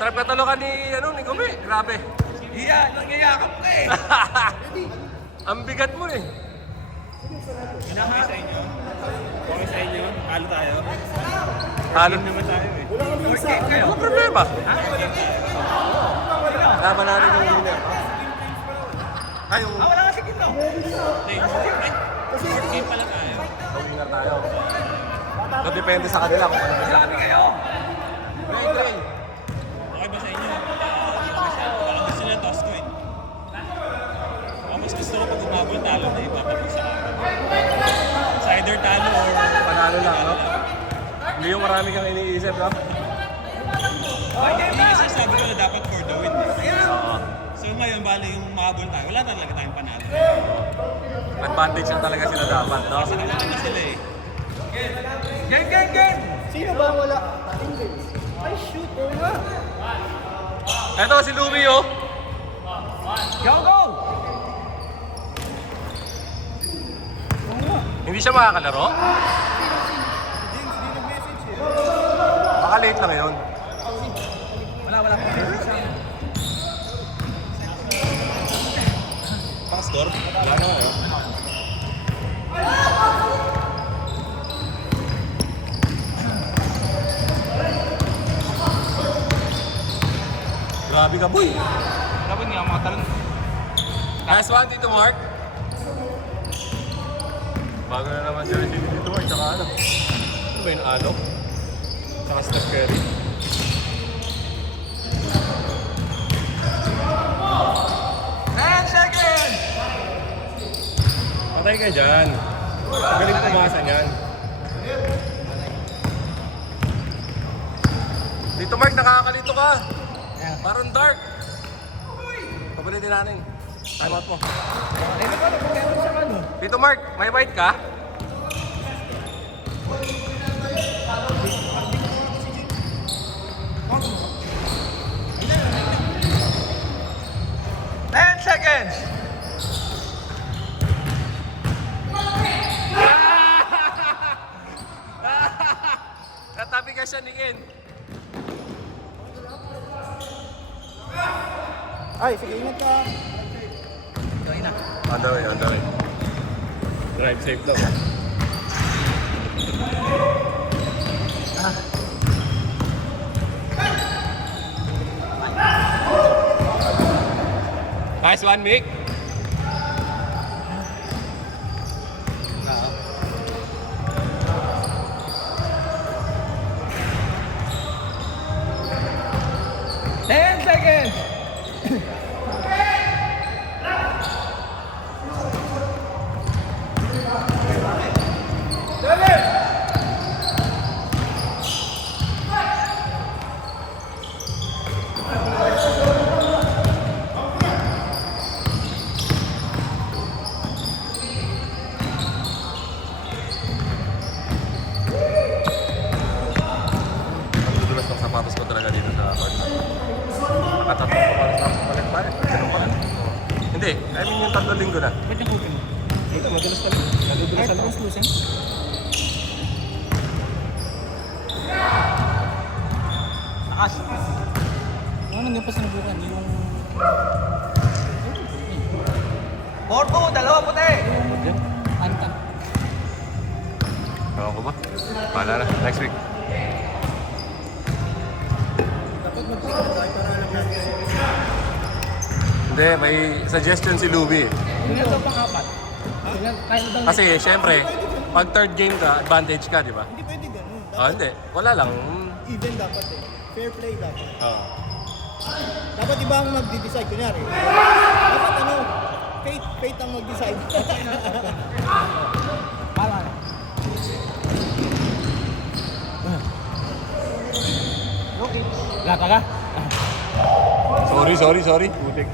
Sarap ka tulukan ni Gumi. Grabe. Iya, nangyayakap ka eh. Ang bigat mo eh. Okay sa inyo? Okay sa inyo? Halo tayo? Talo. Naman tayo eh. Ano problema? Laban natin yung winner. Ay, yung Wala ka sige to. Short game pala tayo. winner tayo. So, depende sa kanila kung ano gusto. Sabi kayo. Dre. Okay ba sa inyo? Parang gusto nila toss ko eh. Mas gusto ko pag umabol talo na ipapapag sa akin. Sa either talo or Panalo lang, no? Hindi yung marami kang iniisip, no? hindi kasi sabi ko na dapat for the win. Oo. So ngayon, bali yung umabol tayo, wala talaga tayong panalo. Advantage na talaga sila dapat, no? Kasi nakita na sila eh. Game. Sino ba wala? Ay, shoot. Oo nga. Eto si Lumi, oh. Go. Hindi siya makakalaro? Baka late lang yun. Wala. Pastor? Wala naman yun. Grabe ka, boy. Dapat nga mga talon. Last one, Tito Mark. Bago na naman jersey ni Tito Mark, tsaka ano? Ano ba yung alok? Tsaka Steph Curry. Seconds. Patay ka dyan. Galing pumasa niyan. Tito Mark, nakakalito ka. Parang dark. Pabalitin natin. Time out mo. Tito Mark, may white ka? Seconds. Katabi ka siya ni Ken. Ay, sige, ingat ka. On the way. Drive safe daw. Nice one, Mick. Seconds. Ang dudulas ng sapatos ko talaga dito sa court. Nakatatlo ko para sa balik-balik. Ganun pa rin. Hindi, I mean yung 3 linggo na. Ba't yung open? Dito, madalas talaga. Nadudulas Kahit ako. translucent? Takas. Ano nang pa sinubukan? Yung... 4-2, dalawa puti. Anta. Ewan ko ba? Pahala na. Next week. Dapat magpapalagay para alam natin kasi. Hindi, may suggestion si Luby. Hindi ito pang-apat. Kasi, syempre, pag third game ka, advantage ka, di ba? Hindi pwede ganun. Hindi. Wala lang. Even dapat eh. Fair play dapat. Oo. Dapat iba ang magdi-decide. Kunyari, dapat ano, fate ang mag-decide. Parang. Okay. Lata ka? Sorry. Putik.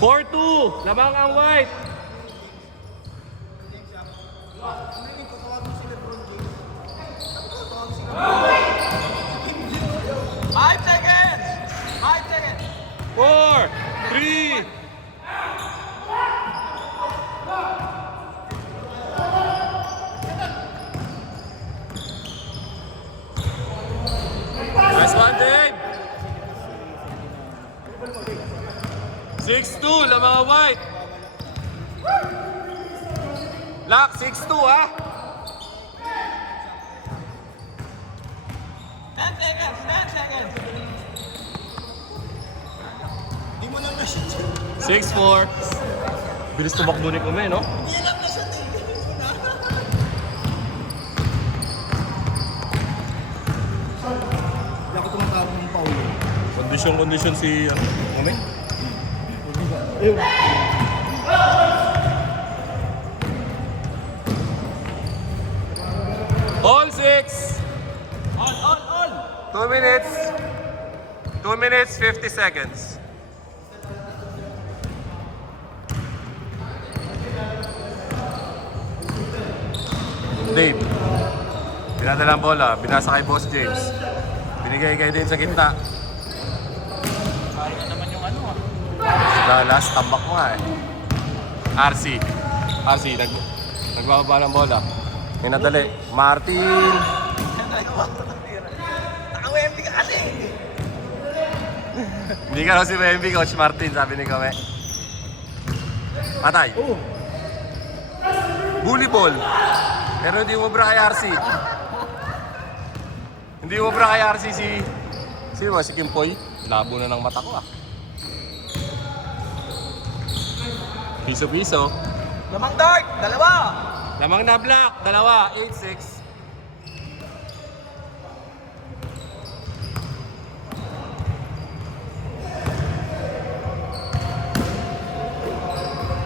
4-2! Lamang ang white! Five seconds. 4, 3, 6-2, la mga white. Lock, 6-2 ha. 10 seconds, 10 seconds. Hindi mo lang na-shoot. 6-4. Bilis tumakbo ni Kume, no? Hindi lang na-shoot eh. Hindi ako tumatawag ng Paulo. Kondisyon si Kume. Ayun. All 6. All. 2 minutes. 2 minutes, 50 seconds. Dave, pinadala ang bola, binasa kay Boss James. Binigay kay din sa gitna. Sayang naman yung ano ah. Last tambak mo nga eh. RC, nagbababa ng bola. Pinadali, Martin. Naka-WMP ka kasi. Hindi ka raw si MB, Coach Martin, sabi ni Kame. Patay. Oh. Bully ball. Pero hindi mo bra kay RC. Hindi mo bra kay RC si Kimpoy. Labo na ng mata ko ah. Piso-piso. Lamang dart, dalawa. Lamang na block, dalawa, 8-6.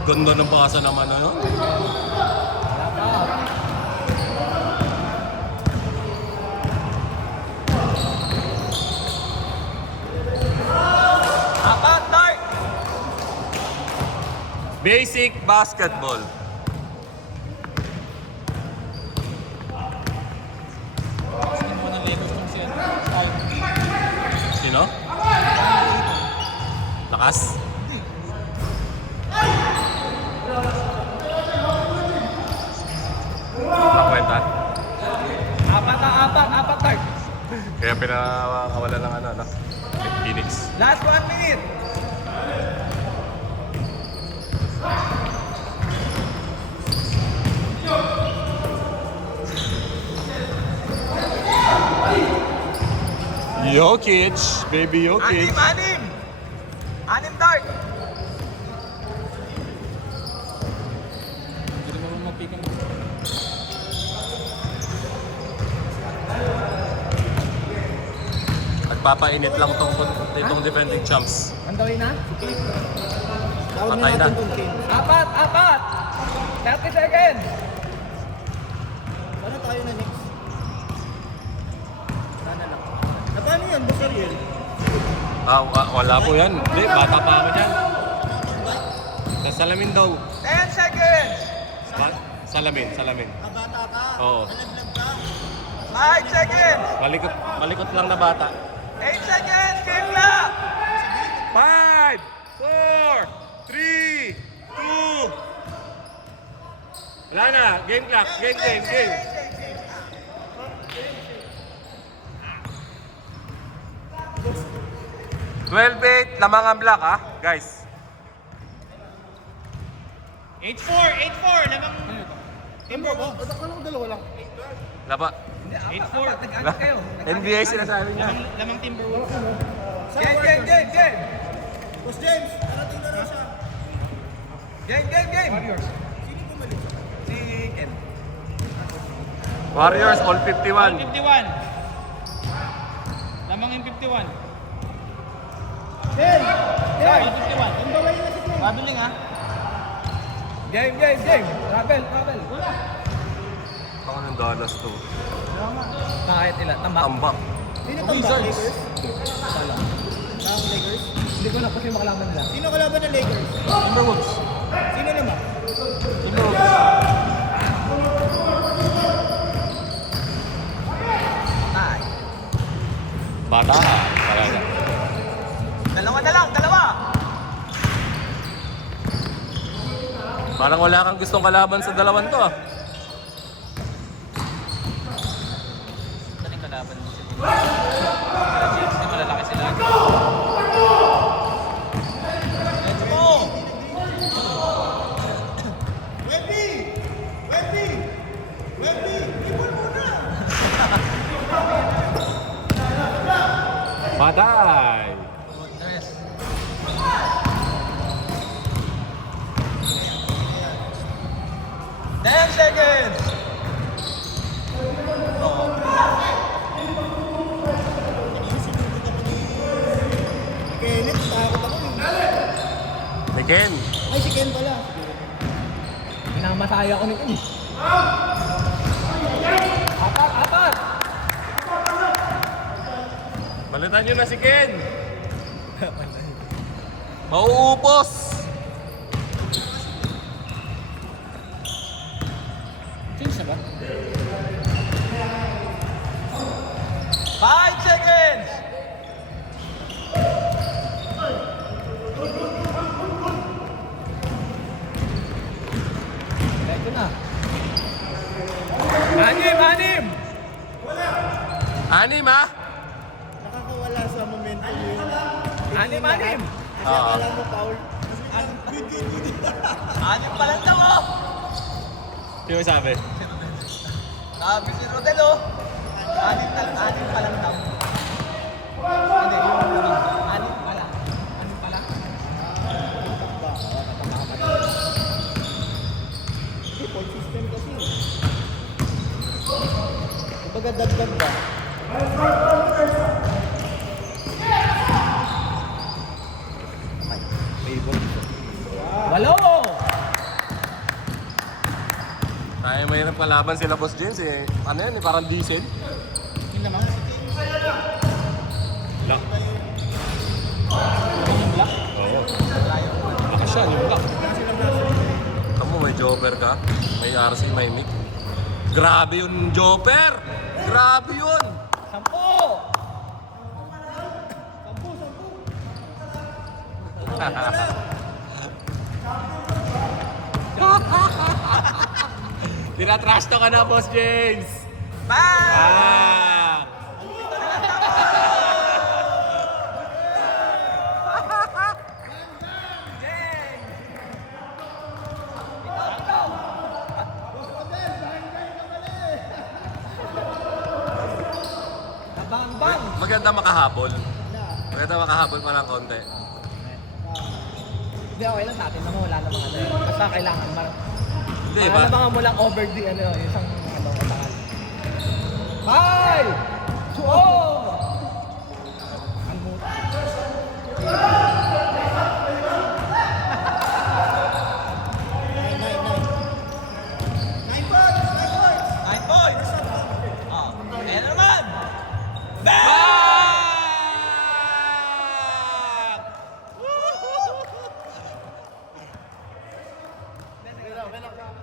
Ganda ng basa naman ano? Apat dart. Basic basketball. Sino mo ng Lakers tong si Style? Sino? Lakas? Kwenta? Apat dart. Kaya pinakawalan ng ano, Phoenix. Last 1 minute. Jokic, baby Jokic. Anim dart. Hindi naman mag-pick and Nagpapainit lang itong defending champs. Ang gawin na? Tawag na Patay na. natin tong team. Apat. 30 seconds. Paano tayo na next? Sana lang. Na paano yan, Boss Ariel? Wala po yan. Hindi, bata pa ako dyan. Sa salamin daw. 10 seconds. Salamin. Kabata ka? Oo. Nalaglag ka? 5 seconds. Malikot lang na bata. 8 seconds. Game clock. 5, 4, 3, 2. Wala na. Game clock. Game. 12-8, lamang ang block ah, guys. 8-4! Lamang... Timbo ba? Ba't ako lang dalawa lang? Laba. 8-4. Nag-ano kayo? NBA sinasabi niya. Lamang Timberwolves. Game. Boss James, narating na rin siya. Game. Warriors. Sino pumalit siya? Si Ken. Warriors, all 51. 51. Lamang yung 51. Hey! Hey! All 51. Ang balay na si Ken. Traveling ah. Game. Travel. Wala. Ako ng Dallas to. Kahit ilan. Tambak. Tambak. Sino itong Lakers? Ang Lakers? Hindi ko na kasi makalaman nila. Sino kalaban ng Lakers? Timberwolves. Sino naman? Timberwolves. Ay. Bata ka. Talaga. Dalawa na lang. Parang wala kang gustong kalaban sa dalawan to ah. Daling kalaban mo sila. James, di malalaki sila. Let's go. Patay! Goodness. Ten seconds! Kenneth, takot ako. Ni Ken. Ay, si Ken pala. Pinamataya ko nito. Apat! Balitan nyo na si Ken. Mauupos. Change na ba? 5 seconds! Ito na. Anim! Anim ha? Nakakawala sa momentum yun. Anim! Kasi akala mo, Paul. Anim pa lang daw, oh! Sino sabi? Sabi si Rodel, oh! Anim pa lang daw. Hindi, anim pa lang. Kasi point system kasi. Kumbaga dagdag ba? Walo! Tayo mahirap kalaban sila Boss James eh. Ano yan eh, parang diesel. Yun naman. Lock. Oo. Laki siya, yung lock. Tamo, may Jopper ka. May RC, may mic. Grabe yun, Jopper! Grabe yun! 10! Tinatrash to ka na, Boss James! Bye! Ah! Bang! Maganda makahabol. Maganda makahabol pa ng konti. Hindi, okay lang sa atin naman, wala namang ano yun. Basta kailangan Hindi ba? naman mo lang over the ano, yung isang ano, katangal. 5! 2! Ang buta. Nine points! Oh, ayan na naman!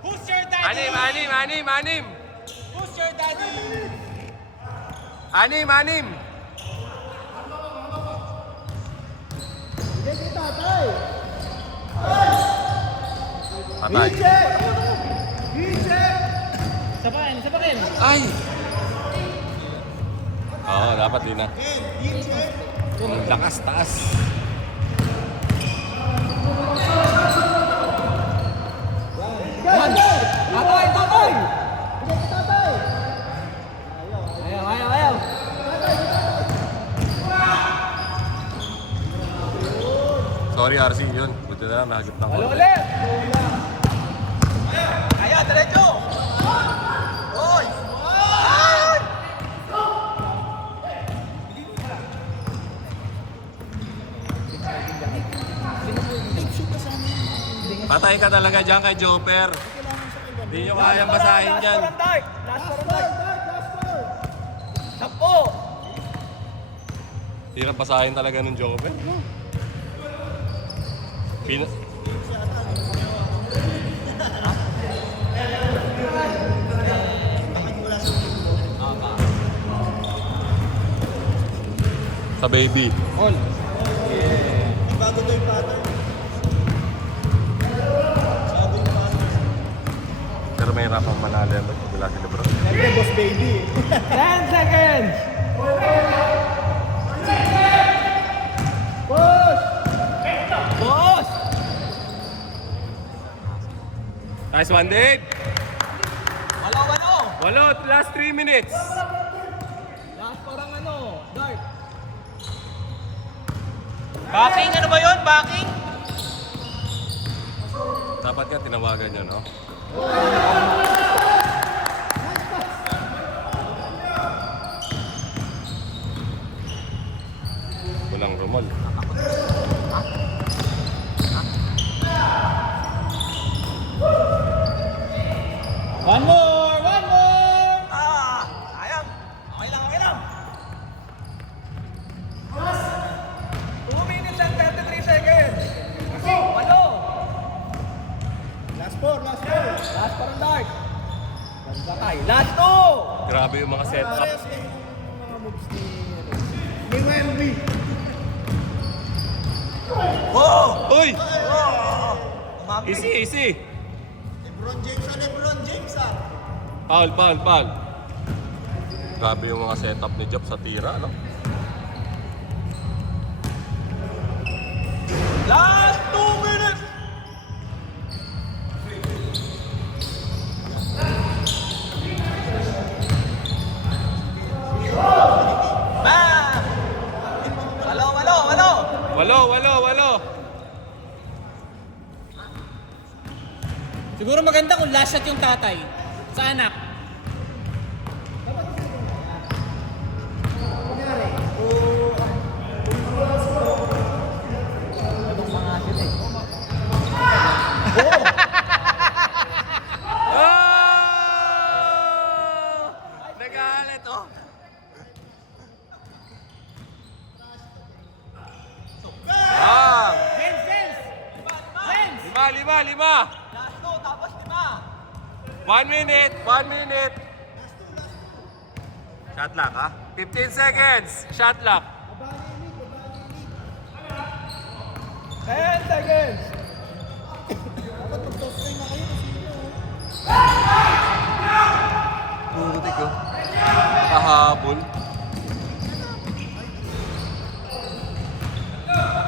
Who's your daddy? Anim! Who's your daddy? Anim! Hindi si tatay. Patay. Isa pa rin! Ay! Oo, dapat din na. Ang lakas, taas. Tatay! Ayaw! Sorry RC, yun. Buti na lang, nahagip ng Walo konti. ulit! Ayaw, diretso! Hoy! Ay! Patay ka talaga dyan kay Jopper. Hindi nyo kayang basahin dyan. Last four! Sampo! Hirap basahin talaga ng Jopper. Sa baby. All. Bago to yung pattern. Pero may hirap ang manalo yan. Wala si Lebron. Siyempre, boss baby. 10 seconds! Push! Boss! Nice one, Dave. Walo! Walo, last 3 minutes. Last parang ano, Dart. Backing, ano ba yun? Backing? Dapat nga tinawagan niya, no? Walang rumol. One more! One more! Ah! Sayang! Okay lang, okay lang. 2 minutes and 33 seconds. Walo! Last four, last four. Last pa rin, Dark. Ganda tayo. Last 2! Grabe yung mga setup. Parehas lang yung mga moves ni Wemby. Wow! Uy! Umami. Easy, easy! Lebron James ah. Foul, foul, foul. Grabe yung mga setup ni Jop sa tira, no? Last 2 minutes! Bam! Walo, walo, walo! Walo, walo, walo! Siguro maganda kung last shot yung tatay sa anak. Oh! Nagalit, oh! Ah! Vince, Vince! Vince! Lima, lima! Last 2, tapos 5. 1 minute, 1 minute. Shot lock, ha? 15 seconds. Shot lock. 10 seconds! Dapat mag-toss time na kayo. Puti ko. Kahabol.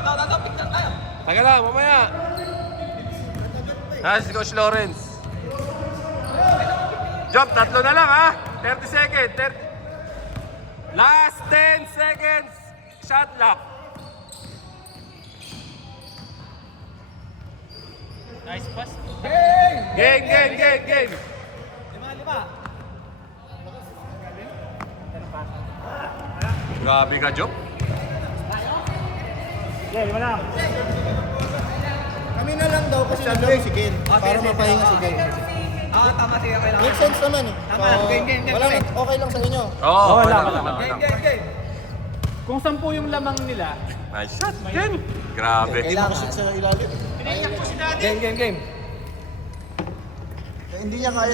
Tayo, picture tayo. Taga lang, mamaya. Si Coach Lawrence. Job, 3 na lang, ha? 30 seconds. Last 10 seconds. Shot lock. Nice pass. Game! Game. 5. Grabe ka, Job. Kami na lang daw kasi naglaw si Ken. Para mapahinga si Ken. Ah, tama, sige, okay lang. Make sense naman eh. Tama, game, wala game. nang okay lang sa inyo. Oo, wala. Game. Kung 10 yung lamang nila, Nice shot, Ken. Grabe. Hindi makashoot sa ilalim. Game. Hindi niya kaya